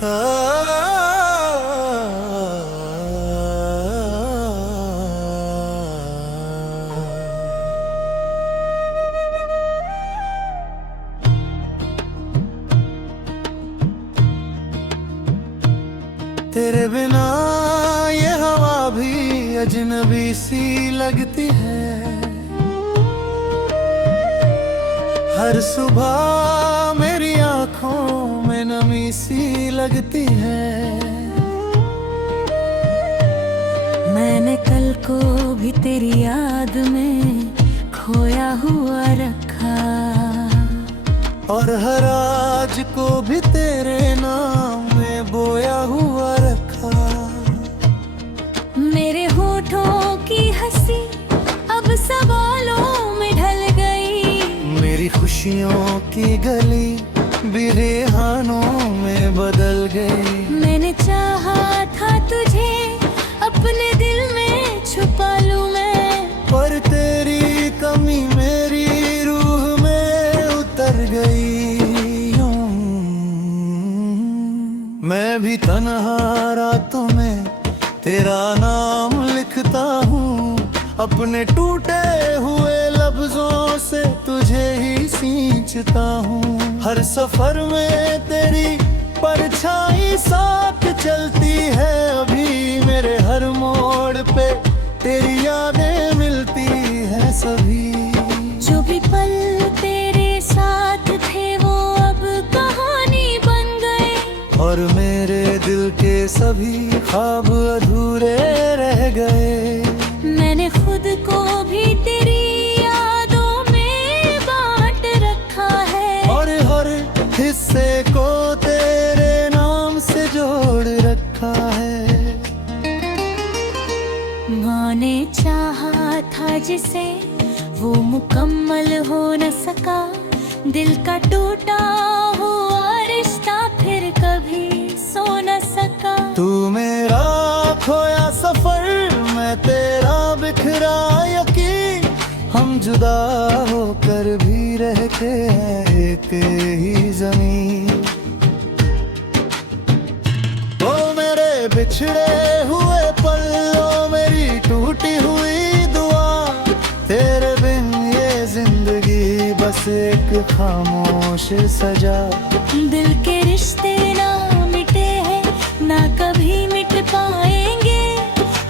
तेरे बिना ये हवा भी अजनबी सी लगती है। हर सुबह मेरी आंखों में नमी सी लगती है। मैंने कल को भी तेरी याद में खोया हुआ रखा, और हर आज को भी तेरे नाम में बोया हुआ रखा। मेरे होठों की हंसी अब सवालों में ढल गई। मेरी खुशियों की गली भी रेहानों में बदल गई। मैंने चाहा था तुझे अपने दिल में छुपा लूं मैं, पर तेरी कमी मेरी रूह में उतर गई। मैं भी तन्हा रातों में तेरा नाम लिखता हूँ, अपने टूटे हुए लफ्जों से तुझे ही सींचता हूँ। हर सफर में तेरी परछाई साथ चलती है। अभी मेरे हर मोड़ पे तेरी यादें मिलती हैं सभी। जो भी पल तेरे साथ थे वो अब कहानी बन गए, और मेरे दिल के सभी ख्वाब अधूरे रह गए। मैंने खुद को भी तेरी यादों में बांट रखा है, और हर हिस्से को तेरे नाम से जोड़ रखा है। माँ ने चाहा था जिसे वो मुकम्मल हो न सका। दिल का टूटा हुआ रिश्ता फिर कभी सो न सका। तू मेरा खोया सफर, मैं तेरा बिखरा यकीन। हम जुदा होकर भी रहते हैं एक ही जमीन। ओ मेरे बिछड़े हुए पल्लों, मेरी टूटी हुई दुआ। तेरे बिन ये जिंदगी बस एक खामोश सजा। दिल के रिश्ते ना मिटे हैं, ना कभी मिट पाएंगे।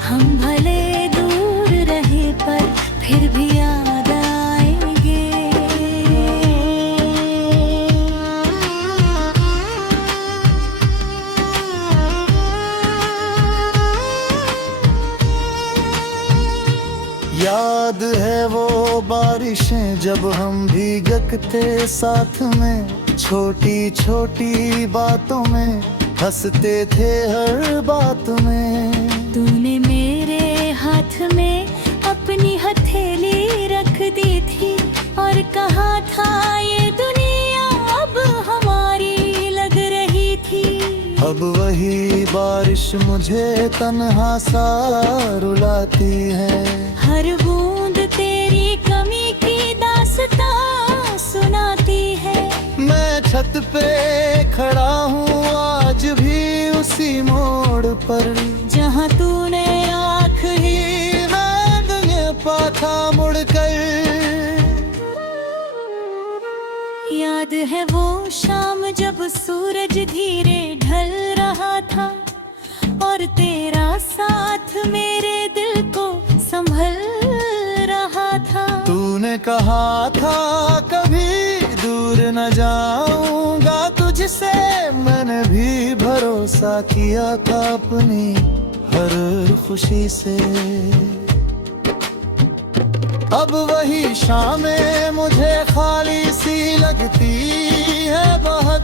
हम भले दूर रहे पर फिर भी याद आएंगे। याद है वो बारिशें जब हम भीगते साथ में। छोटी छोटी बातों में हंसते थे हर बात में। तूने मेरे हाथ में अपनी हथेली रख दी थी, और कहा था ये दुनिया अब हमारी लग रही थी। अब वही बारिश मुझे तन्हा सा रुलाती है। हर बूंद तेरी कमी की दास्तां सुनाती है। मैं छत पे खड़ा हूँ आज भी उसी मोड़ पर, जहाँ तूने आखिरी मैंने पाथा मुड़कर। याद है वो शाम जब सूरज धीरे ढल रहा था, और तेरा साथ मेरे दिल को संभल रहा था। तूने कहा था कभी दूर न जाऊंगा तुझसे। मैंने भी भरोसा किया था अपनी हर खुशी से। अब वही शामें मुझे खाली सी लगती है बहुत।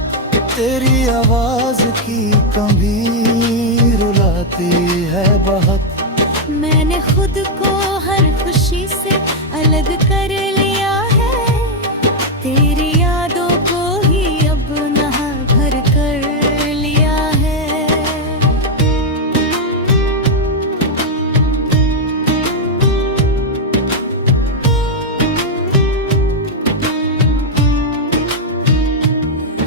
तेरी आवाज की कमी रुलाती है बहुत। मैंने खुद को हर खुशी से अलग कर लिया है। तेरी यादों को ही अब नहा भर कर लिया है।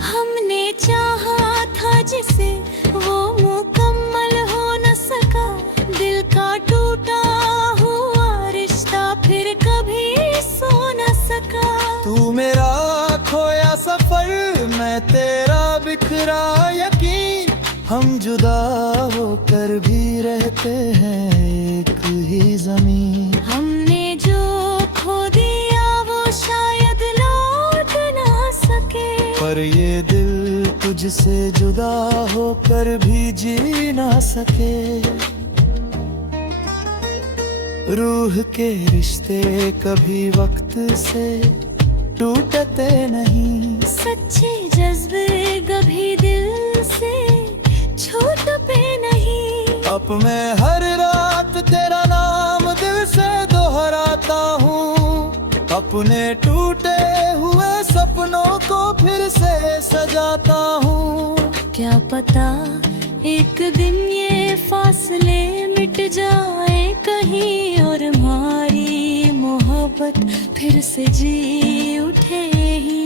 हमने चाहा था जिसे वो मुकम्मल हो न सका। दिल का टूटा हुआ रिश्ता फिर कभी सो न सका। तू मेरा खोया सफर, मैं तेरा बिखरा यकीन। हम जुदा होकर भी रहते हैं एक ही जमीन। हमने जो खो दिया वो शायद लौट ना सके। पर ये दिल तुझसे जुदा होकर भी जी ना सके। रूह के रिश्ते कभी वक्त से टूटते नहीं। सच्चे जज्बे कभी दिल से छूटते नहीं। अब मैं हर रात तेरा नाम दिल से दोहराता हूँ। अपने टूटे हुए सपनों को फिर से सजाता हूँ। क्या पता एक दिन ये फासले मिट जाए कहीं और हमारी मोहब्बत फिर से जी उठे ही।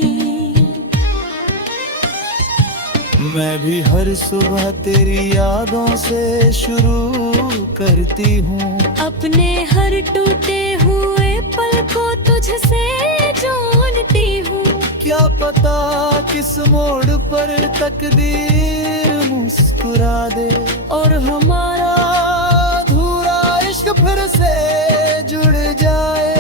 मैं भी हर सुबह तेरी यादों से शुरू करती हूँ। अपने हर टूटे हुए पल को तुझसे जोड़ती हूँ। क्या पता किस मोड़ पर तकदीर मुस्कुरा दे और हमारा अधूरा इश्क फिर से जुड़ जाए।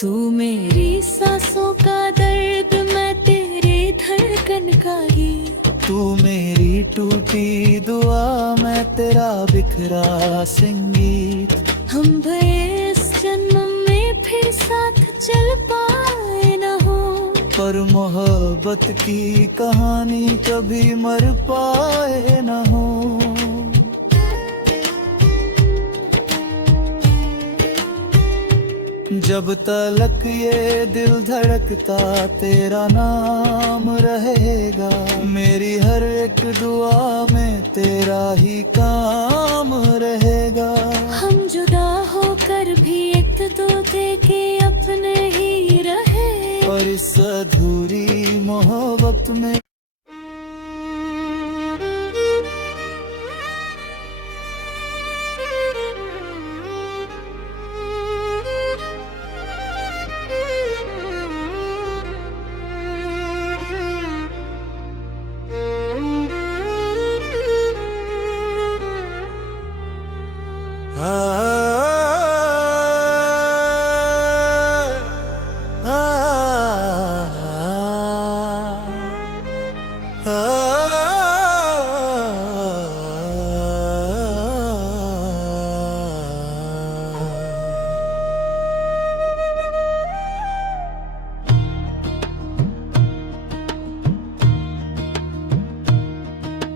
तू मेरी सांसों का दर्द, मैं तेरी धड़कन का गीत। तू मेरी टूटी दुआ, मैं तेरा बिखरा संगीत। हम भले इस जन्म में फिर साथ चल पाए न हो। पर मोहब्बत की कहानी कभी मर पाए न हो। जब तलक ये दिल धड़कता तेरा नाम रहेगा। मेरी हर एक दुआ में तेरा ही काम रहेगा। हम जुदा होकर भी एक दूसरे के अपने ही रहे। और इस अधूरी मोहब्बत में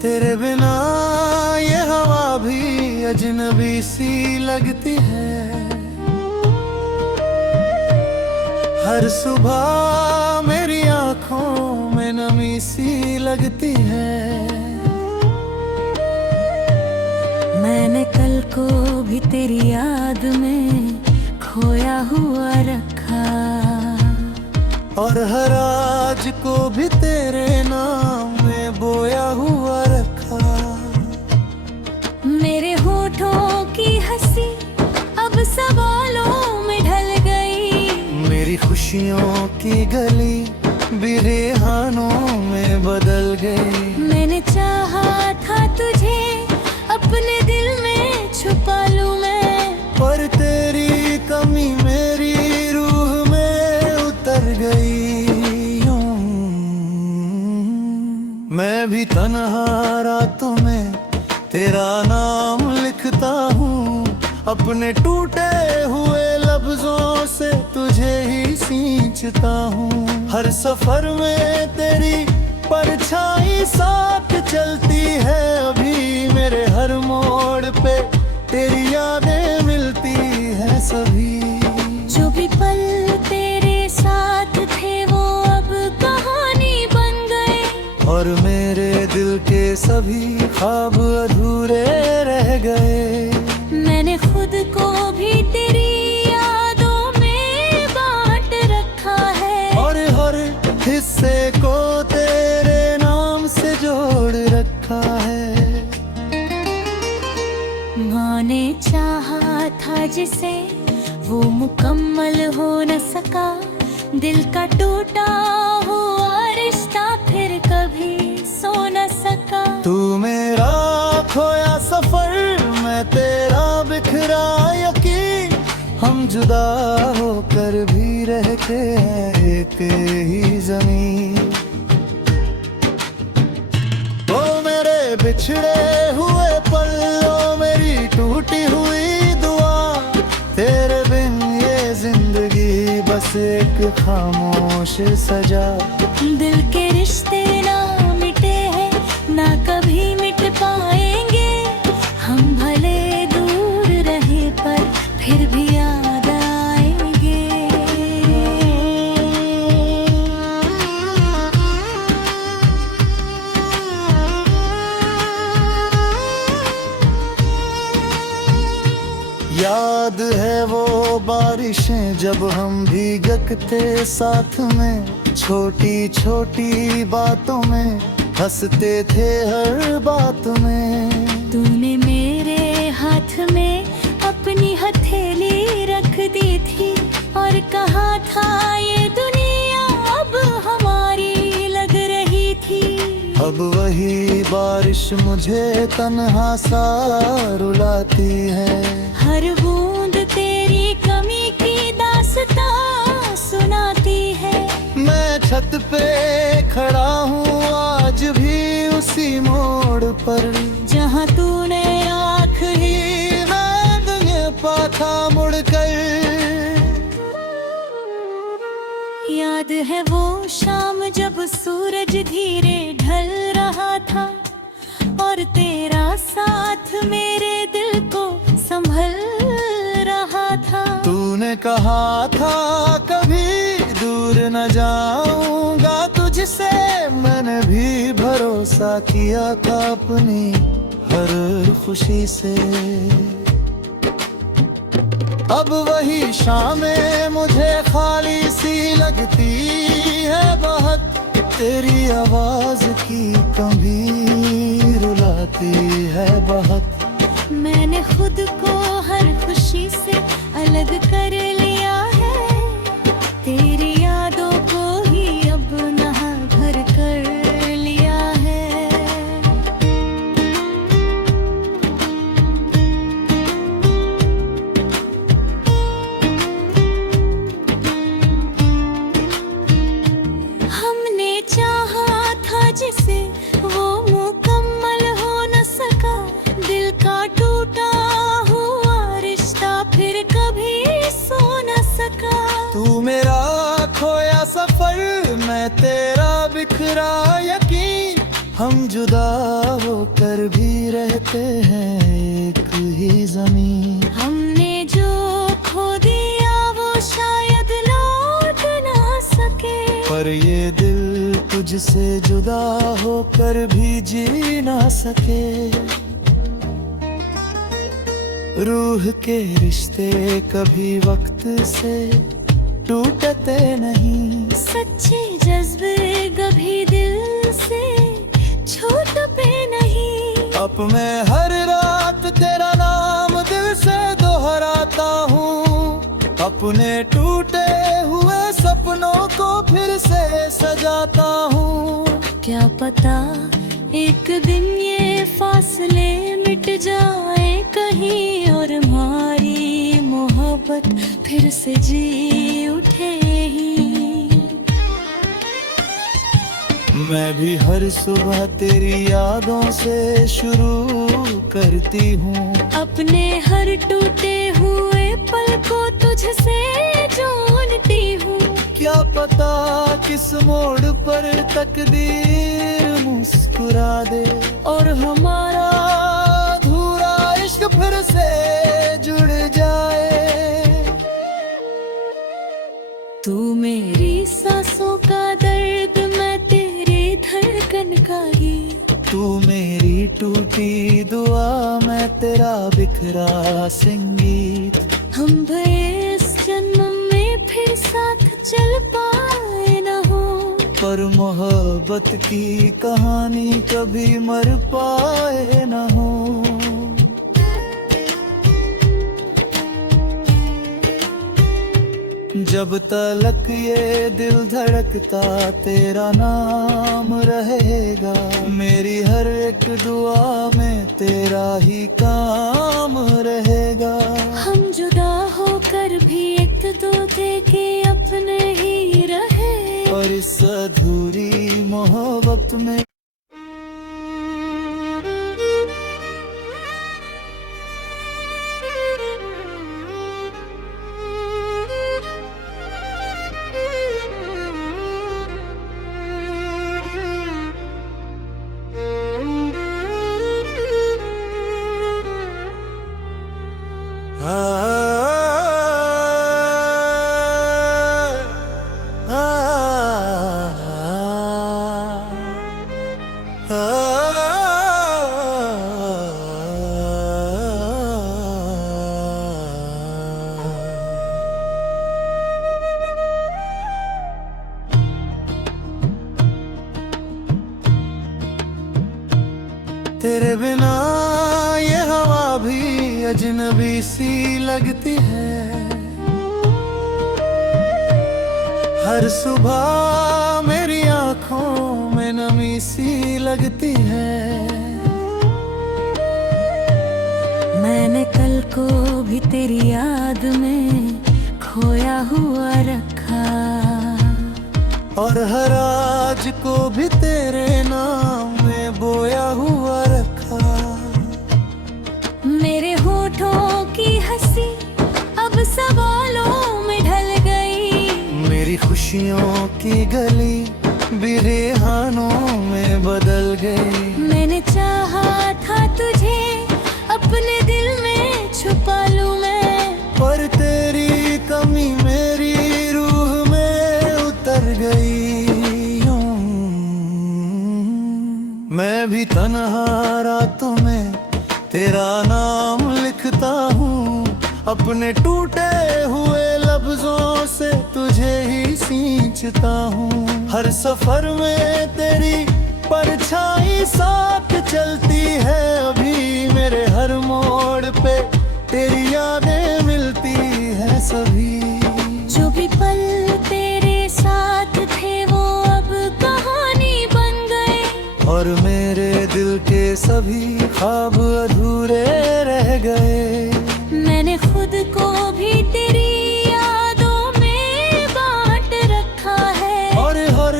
तेरे बिना ये हवा भी अजनबी सी लगती है। हर सुबह मेरी आंखों में नमी सी लगती है। मैंने कल को भी तेरी याद में खोया हुआ रखा। और हर आज को भी तेरे नाम में बोया हुआ रखा। मेरे होठों की हंसी अब सवालों में ढल गई। मेरी खुशियों की गली भी रेहानों में बदल गई। मैंने चाहा था तुझे अपने दिल में छुपा लूं मैं। पर तेरी कमी मेरी रूह में उतर गई। मैं भी तन्हा रातों में तेरा नाम लिखता हूँ। अपने टूटे हुए लफ्जों से तुझे ही सींचता हूँ। हर सफर में तेरी परछाई साथ चलती है। अभी मेरे हर मोड़ पे तेरी यादें मिलती हैं सभी। जो भी पल तेरे साथ थे वो अब कहानी बन गए। और मेरे दिल के सभी ख्वाब अधूरे रह गए। मैंने खुद को भी तेरी यादों में बांट रखा है। और हर हिस्से को तेरे था जिसे वो मुकम्मल हो न सका। दिल का टूटा हुआ रिश्ता फिर कभी सो न सका। तू मेरा खोया सफर, मैं तेरा बिखरा यकीन, हम जुदा होकर भी रहते हैं एक ही जमीन। ओ मेरे बिछड़े हुए पल्लों, मेरी टूटी हुई दुआ, तेरे बिन ये जिंदगी बस एक खामोश सजा। दिल के रिश्ते ना मिटे हैं, ना कभी मिट पाएंगे। हम भले दूर रहे पर फिर भी याद आएंगे। याद है वो बारिशें जब हम भीगते साथ में, छोटी छोटी बातों में हंसते थे हर बात में। तूने मेरे हाथ में अपनी हथेली रख दी थी और कहा था ये दुनिया अब हमारी लग रही थी। अब वही बारिश मुझे तन्हा सा रुलाती है। हर बूंद तेरी कमी की दास्तां सुनाती है। मैं छत पे खड़ा हूँ आज भी उसी मोड़ पर, जहाँ तूने आखिरी मैंने पाथा मुड़कर। याद है वो शाम जब सूरज धीरे ढल रहा था और तेरा साथ मेरे दिल को संभल रहा था। तूने कहा था कभी दूर न जाऊंगा तुझसे, मैंने भी भरोसा किया था अपनी हर खुशी से। अब वही शामें मुझे खाली सी लगती है बहुत, तेरी आवाज की कमी रुलाती है बहुत। मैंने खुद को हर खुशी से अलग कर लिया है, तेरी यादों को ही अब नहा भर कर लिया है। हमने चाहा था जिसे वो मुकम्मल हो न सका। दिल का टूटा हुआ रिश्ता फिर कभी सो न सका। तू मेरा खोया सफर, मैं तेरा बिखरा यकीन, हम जुदा होकर भी रहते हैं एक ही जमीन। हमने जो खो दिया वो शायद लौट ना सके, पर ये दिल तुझसे जुदा होकर भी जी ना सके। रूह के रिश्ते कभी वक्त से टूटते नहीं, सच्चे जज्बे कभी दिल से छूटते नहीं। अब मैं हर रात तेरा नाम दिल से दोहराता हूँ, अपने टूटे हुए सपनों को फिर से सजाता हूँ। क्या पता एक दिन ये फासले मिट जाए कहीं और हमारी मोहब्बत फिर से जी उठे ही। मैं भी हर सुबह तेरी यादों से शुरू करती हूँ, अपने हर टूटे हुए पल को तुझसे जोड़ती हूँ। क्या पता किस मोड़ पर तकदीर मुस्कुरा दे और हमारा अधूरा इश्क फिर से जुड़ जाए। तू मेरी सांसों का दर्द, मैं तेरी धड़कन का गीत। तू मेरी टूटी दुआ, मैं तेरा बिखरा संगीत। हम भले इस जन्म में फिर साथ चल पाए न हो, पर मोहब्बत की कहानी कभी मर पाए न हो। जब तलक ये दिल धड़कता तेरा नाम रहेगा, मेरी हर एक दुआ में तेरा ही काम रहेगा। हम जुदा होकर भी एक दूसरे के अपने ही रहे, और इस अधूरी मोहब्बत में तेरे बिना ये हवा भी अजनबी सी लगती है। हर सुबह मेरी आंखों में नमी सी लगती है। मैंने कल को भी तेरी याद में खोया हुआ रखा, और हर आज को भी तेरे नाम में बोया हुआ रखा। मेरे होठों की हंसी अब सवालों में ढल गई, मेरी खुशियों की गली भी रेहानों में बदल गई। मैंने चाहा था तुझे अपने दिल में छुपा लूं मैं, पर तेरी कमी मेरी रूह में उतर गई। मैं भी तन्हा रातों में तेरा नाम लिखता हूँ, अपने टूटे हुए लफ्जों से तुझे ही सींचता हूँ। हर सफर में तेरी परछाई साथ चलती है, अभी मेरे हर मोड़ पे तेरी यादें मिलती है सभी। जो भी पल तेरे साथ थे वो अब कहानी बन गए, और मेरे दिल के सभी ख्वाब अधूरे रह गए। मैंने खुद को भी तेरी यादों में बांट रखा है, और हर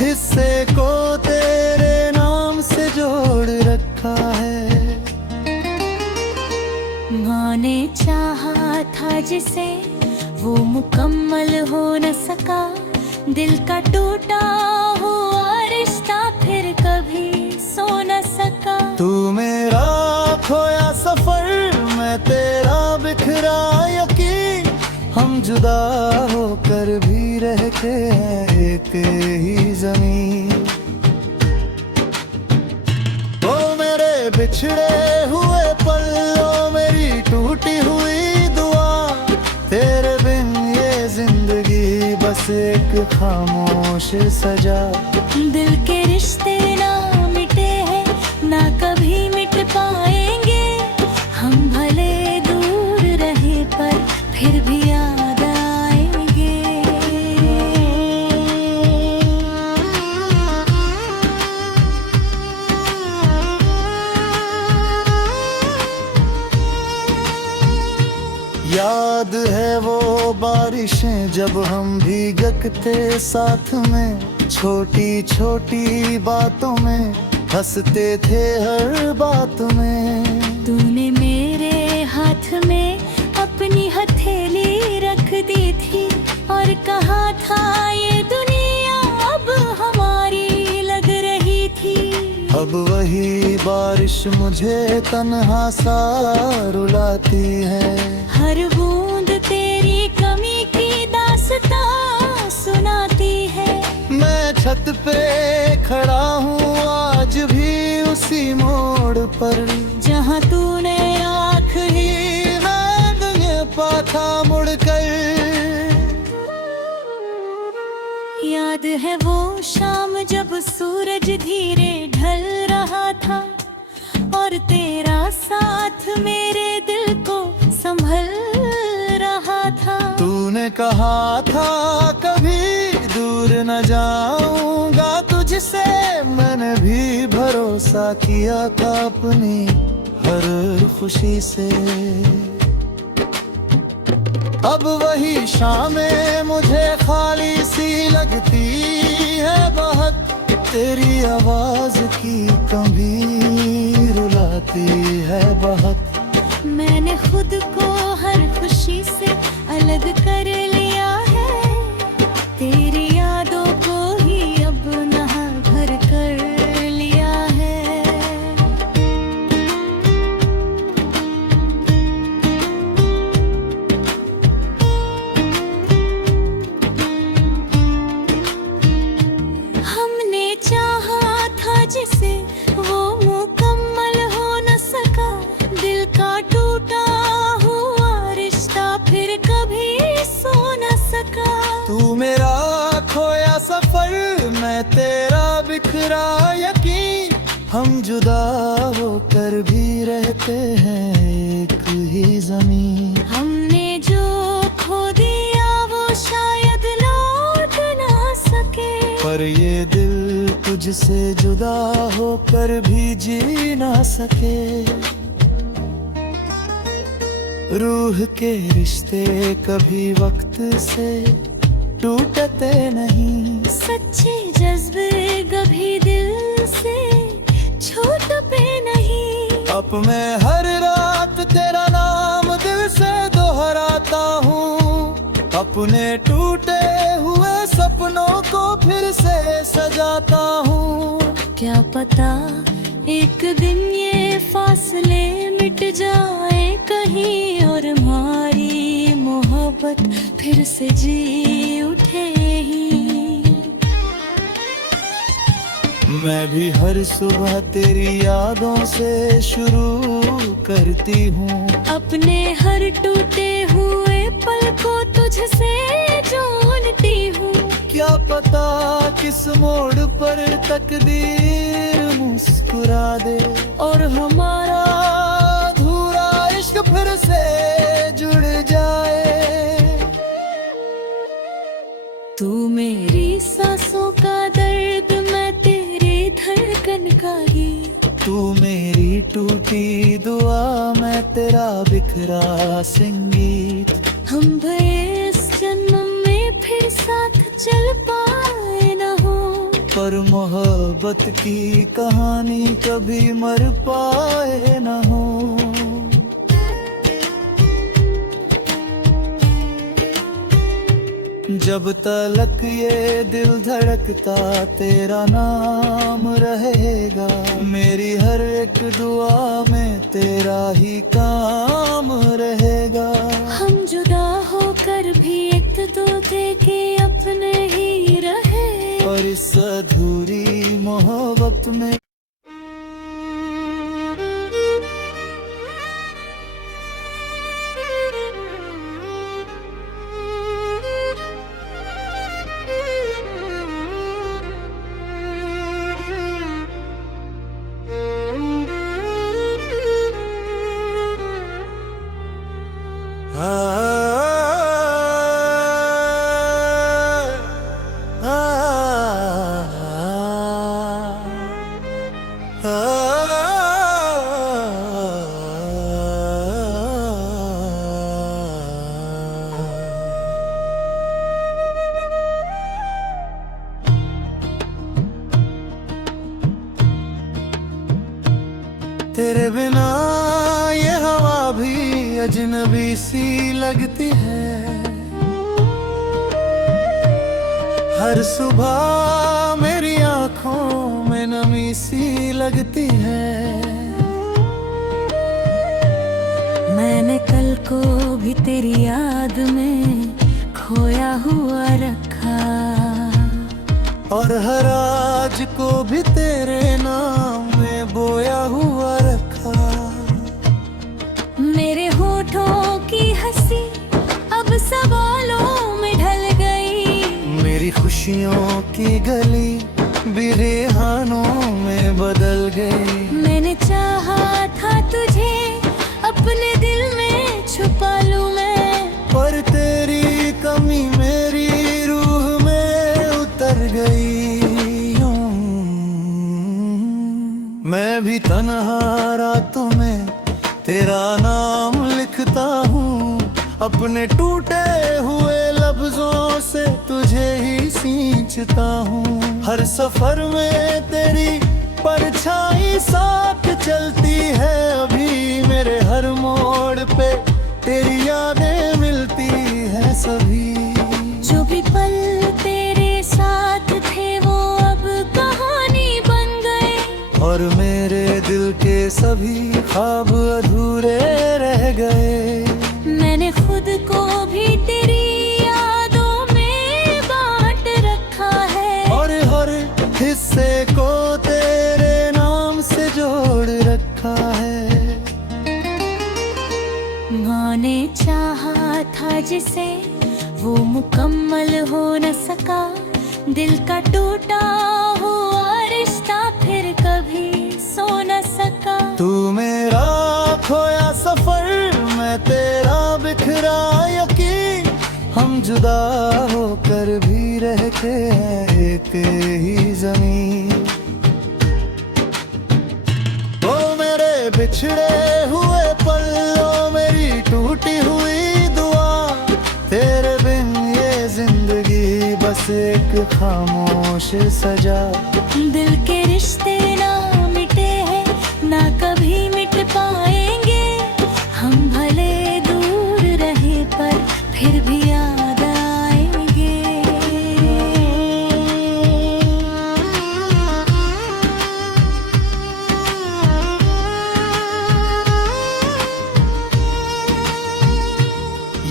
हिस्से को तेरे नाम से जोड़ रखा है। माँ ने चाहा था जिसे वो मुकम्मल हो न सका, दिल का टूटा हुआ रिश्ता फिर कभी सो न सका। तू मेरा खोया सफर, मैं तेरा बिखरा यकीन, हम जुदा होकर भी रहते हैं एक ही जमीन। ओ मेरे बिछड़े हुए पल्लों मेरी टूटी हुई दुआ, तेरे बिन ये जिंदगी बस एक खामोश सजा। दिल के रिश्ते ना मिटे हैं ना कभी मिट पाएंगे, हम भले दूर रहे पर फिर भी याद आएंगे। याद है वो बारिशें जब हम भीगते साथ में, छोटी छोटी बातों में हंसते थे हर बात में। तूने मेरे हाथ में अपनी हथेली रख दी थी, और कहा था ये दुनिया अब हमारी लग रही थी। अब वही बारिश मुझे तन्हा सा रुलाती है, हर बूंद तेरी कमी की दास्तां सुनाती है। मैं छत पे खड़ा हूँ आज भी उसी मोड़ पर, जहाँ तूने आखिरी मैंने पाथा मुड़कर। याद है वो शाम जब सूरज धीरे ढल रहा था, और तेरा साथ मेरे दिल को संभल रहा था। तूने तूने कहा था कभी दूर न जाऊंगा तुझसे, मैंने भी भरोसा किया था अपनी हर खुशी से। अब वही शामें मुझे खाली सी लगती है बहुत, तेरी आवाज की कमी रुलाती है बहुत। मैंने खुद को हर खुशी से अलग कर लिया है, तेरी यादों को ही अब नहा भर कर लिया है। हमने चाहा था जिसे वो मुकम्मल हो न सका, दिल का टूटा हुआ रिश्ता फिर कभी सो न सका। तू मेरा खोया सफर, मैं तेरा बिखरा यकीन, हम जुदा होकर भी रहते हैं एक ही जमीन। हमने जो खो दिया वो शायद लौट ना सके, पर ये दिल तुझसे जुदा होकर भी जी ना सके। रूह के रिश्ते कभी वक्त से टूटते नहीं, सच्चे जज्बे कभी दिल से छूटते नहीं। अब मैं हर रात तेरा नाम दिल से दोहराता हूँ, अपने टूटे हुए सपनों को फिर से सजाता हूँ। क्या पता एक दिन ये फासले मिट जाए कहीं, और हमारी मोहब्बत फिर से जी उठे ही। मैं भी हर सुबह तेरी यादों से शुरू करती हूँ, अपने हर टूटे हुए पल को तुझसे जोड़ती हूँ। क्या पता किस मोड़ पर तकदीर मुस्कुरा दे, और हमारा अधूरा इश्क फिर से जुड़ जाए। तू मेरी सांसों का दर्द, मैं तेरी धड़कन का गीत, तू मेरी टूटी दुआ, मैं तेरा बिखरा संगीत। हम भले इस जन्म में फिर साथ चल पाए न हो, पर मोहब्बत की कहानी कभी मर पाए न हो। जब तलक ये दिल धड़कता तेरा नाम रहेगा, मेरी हर एक दुआ में तेरा ही काम रहेगा। हम जुदा होकर भी एक दूसरे के अपने ही रहे, और इस अधूरी मोहब्बत में तेरे बिना ये हवा भी अजनबी सी लगती है। हर सुबह मेरी आंखों में नमी सी लगती है। मैंने कल को भी तेरी याद में खोया हुआ रखा, और हर आज को भी तेरे नाम में बोया हुआ रखा। मेरे होठों की हंसी अब सवालों में ढल गई, मेरी खुशियों की गली भी रेहानों में बदल गई। मैंने चाहा था तुझे अपने दिल में छुपा लूं मैं, पर तेरी कम मैं भी तन्हा रातों में तेरा नाम लिखता हूँ, अपने टूटे हुए लफ्जों से तुझे ही सींचता हूँ। हर सफर में तेरी परछाई साथ चलती है, अभी मेरे हर मोड़ पे तेरी यादें मिलती हैं सभी। जो भी पल तेरे साथ थे वो अब कहानी बन गए, और मेरे दिल के सभी ख्वाब अधूरे रह गए। मैंने खुद को भी तेरी यादों में बांट रखा है, और हर हिस्से को तेरे नाम से जोड़ रखा है। माँ ने चाहा था जिसे वो मुकम्मल हो न सका, दिल का टूटा हुआ रिश्ता फिर कभी सो न सका। तू मेरा खोया सफर, मैं तेरा बिखरा यकीन, हम जुदा होकर भी रहते हैं एक ही जमीन। ओ मेरे बिछड़े हुए पल्लों, मेरी टूटी हुई दुआ, तेरे बिन ये जिंदगी बस एक खामोश सजा। दिल के रिश्ते ना मिटे हैं, ना कभी मिट पाएंगे, हम भले दूर रहे पर फिर भी याद आएंगे।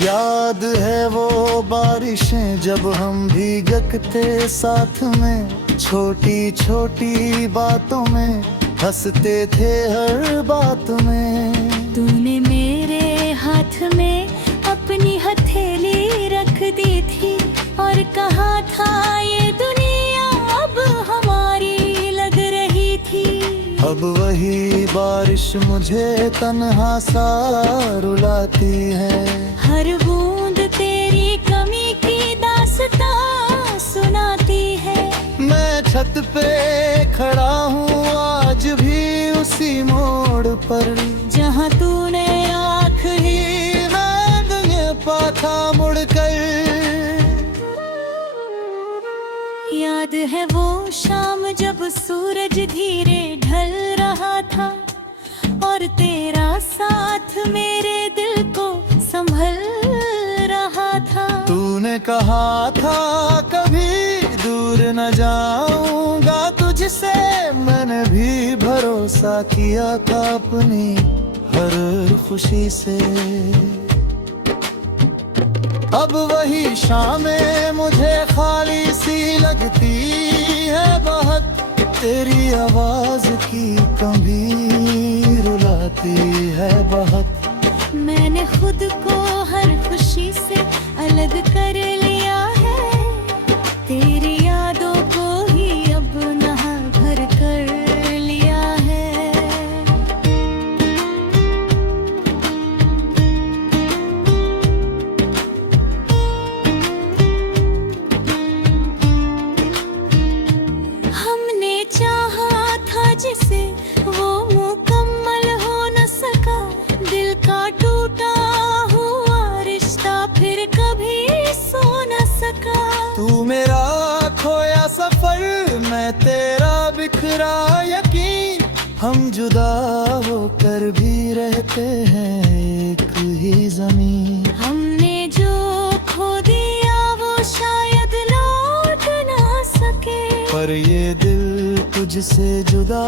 याद है वो बारिशें जब हम भीगते साथ में, छोटी छोटी बातों में हंसते थे हर बात में। तूने मेरे हाथ में अपनी हथेली रख दी थी, और कहा था ये दुनिया अब हमारी लग रही थी। अब वही बारिश मुझे तन्हा सा रुलाती है, हर बूंद तेरी कमी की दास्तां सुनाती है। मैं छत पे खड़ा हूँ आज भी उसी मोड़ पर, जहाँ तूने आखिरी मैं पाथा मुड़कर। याद है वो शाम जब सूरज धीरे ढल रहा था, और तेरा साथ मेरे दिल को संभल रहा था। तूने कहा था कभी दूर न जाऊंगा तुझसे, मैंने भी भरोसा किया था अपनी हर खुशी से। अब वही शामें मुझे खाली सी लगती है बहुत, तेरी आवाज की कमी रुलाती है बहुत। मैंने खुद को हर खुशी से अलग कर लिया है, तेरी यादों को ही अब नहा भर कर लिया है। हमने चाहा था जिसे वो मुकम्मल हो न सका, दिल का टूटा हुआ रिश्ता फिर कभी सो न सका। तू मेरा खोया सफर, मैं तेरा बिखरा यकीन, हम जुदा होकर भी रहते हैं एक ही जमीन। हमने जो खो दिया वो शायद लौट ना सके, पर ये दिल तुझसे जुदा